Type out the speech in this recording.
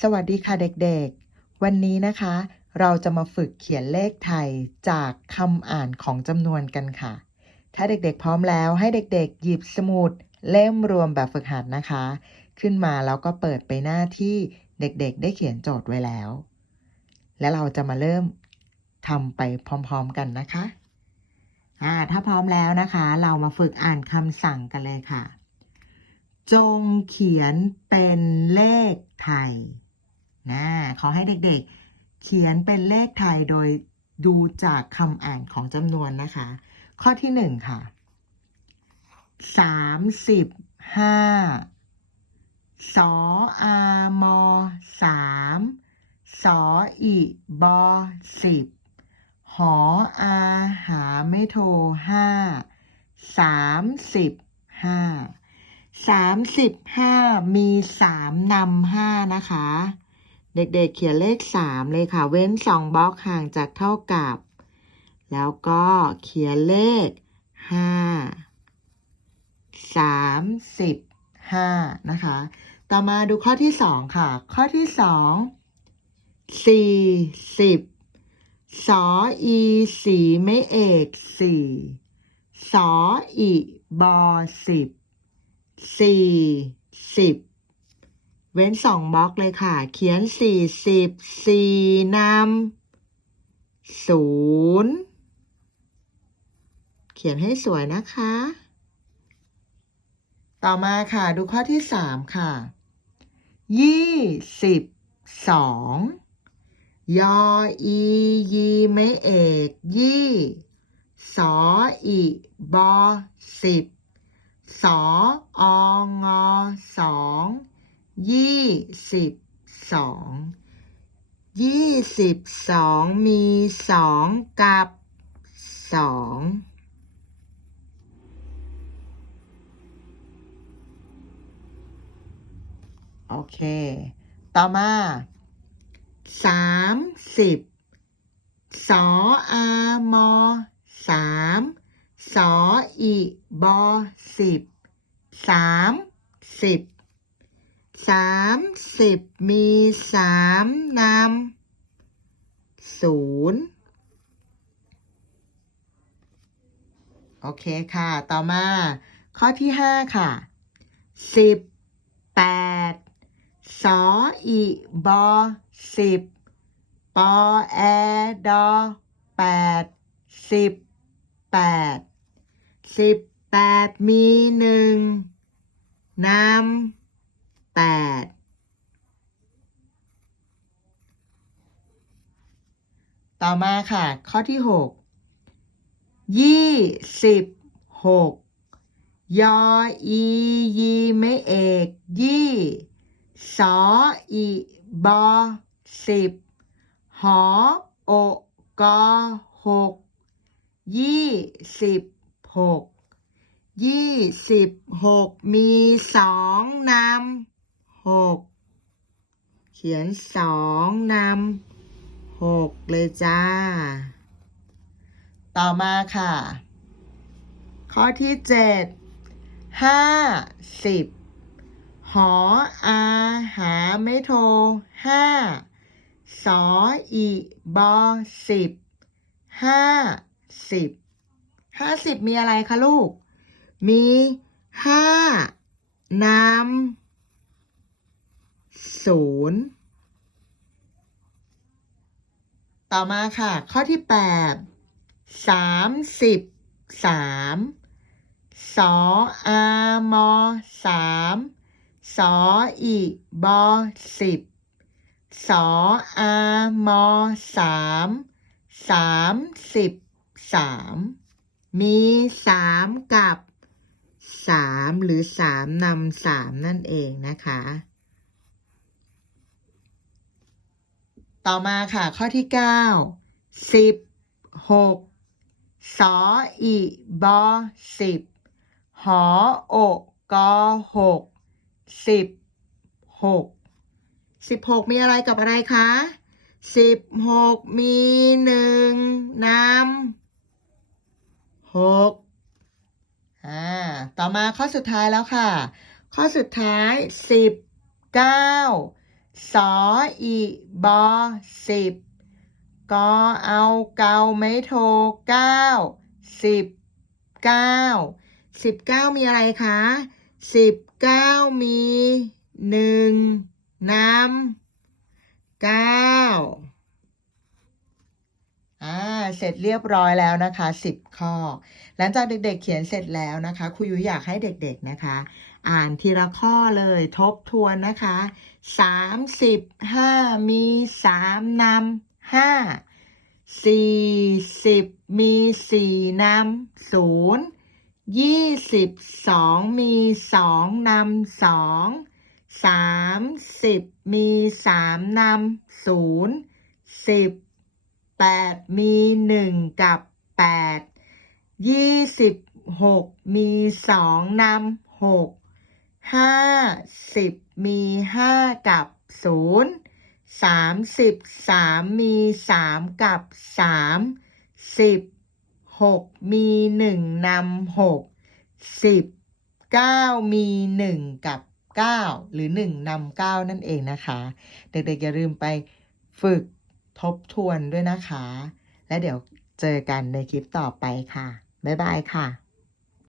สวัสดีค่ะเด็กๆ วันนี้นะคะ เราจะมาฝึกเขียนเลขไทยจากคำอ่านของจำนวนกันค่ะ ถ้าเด็กๆพร้อมแล้วให้เด็กๆ หยิบสมุดเล่มรวมแบบฝึกหัดนะคะ ขึ้นมาแล้วก็เปิดไปหน้าที่เด็กๆ ได้เขียนโจทย์ไว้แล้ว และเราจะมาเริ่มทำไปพร้อมๆกันนะคะอ่าถ้าพร้อมแล้วนะคะ เรามาฝึกอ่านคำสั่งกันเลยค่ะ จงเขียนเป็นเลขไทยนะขอให้เด็กๆ เขียนเป็นเลขไทยโดยดูจากคำอ่านของจำนวนนะคะ ข้อที่หนึ่งค่ะสามสิบห้าสออามอสามสออีบอสิบหออาหาไม่โทห้าสามสิบห้า สามสิบห้ามีสามนำห้านะคะ เด็กๆเขียนเลขสามเลยค่ะ เว้นสองบล็อกห่างจากเท่ากับ แล้วก็เขียนเลขห้าสามสิบห้านะคะ ต่อมาดูข้อที่สองค่ะ ข้อที่สองสี่สิบสออีสีไม่เอกสี่สออีบอสิบ สี่สิบเว้นสองบล็อกเลยค่ะ เขียนสี่สิบสี่นำศูนย์เขียนให้สวยนะคะ ต่อมาค่ะดูข้อที่สามค่ะยี่สิบสองยออียีไม่เอกยี่สออีบอสิบ สอองอสองยี่สิบสองยี่สิบสองมีสองกับสองโอเค ต่อมาสามสิบสออามอสาม สออีบอสิบสามสิบสามสิบมีสามนำศูนย์โอเคค่ะ ต่อมา ข้อที่ห้าค่ะสิบแปดสออีบอสิบปอแอดอแปดสิบ แปดสิบแปดมีหนึ่งนำแปดต่อมาค่ะ ข้อที่หกยี่สิบหกยออียีไม่เอกยี่สออีบอสิบหอโอกอหก ยี่สิบหกยี่สิบหกมีสองนำหกเขียนสองนำหกเลยจ้า ต่อมาค่ะ ข้อที่เจ็ดห้าสิบหออาหาไม่โทรห้าสออีบอสิบห้า สิบห้าสิบมีอะไรคะลูก มีห้าน้ำศูนย์ต่อมาค่ะ ข้อที่แปดสามสิบสามสออามอสามสออีบอสิบสออามอสามสามสิบ สามมีสามกับสามหรือสามนำสามนั่นเองนะคะ ต่อมาค่ะข้อที่เก้าสิบหกสออีบอสิบหอโอกอหกสิบหกสิบหกมีอะไรกับอะไรคะสิบหกมีหนึ่งนำ หกอ่าต่อมาข้อสุดท้ายแล้วค่ะ ข้อสุดท้ายสิบเก้าสออีบอสิบกอเอาเกาไม่โทเก้าสิบเก้าสิบเก้ามีอะไรคะสิบเก้ามีหนึ่งน้ำเก้า อ่าเสร็จเรียบร้อยแล้วนะคะสิบข้อ หลังจากเด็กๆ เขียนเสร็จแล้วนะคะครูยุอยากให้เด็กๆนะคะ อ่านทีละข้อเลยทบทวนนะคะสามสิบห้ามีสามนำห้าสี่สิบมีสี่นำศูนย์ยี่สิบสองมีสองนำสองสามสิบมีสามนำศูนย์สิบ แปดมีหนึ่งกับแปดยี่สิบหกมีสองนำหกห้าสิบมีห้ากับศูนย์สามสิบสามมีสามกับสามสิบหกมีหนึ่งนำหกสิบเก้ามีหนึ่งกับเก้าหรือหนึ่งนำเก้านั่นเองนะคะ เด็กๆอย่าลืมไปฝึก ทบทวนด้วยนะคะ และเดี๋ยวเจอกันในคลิปต่อไปค่ะ บ๊ายบายค่ะ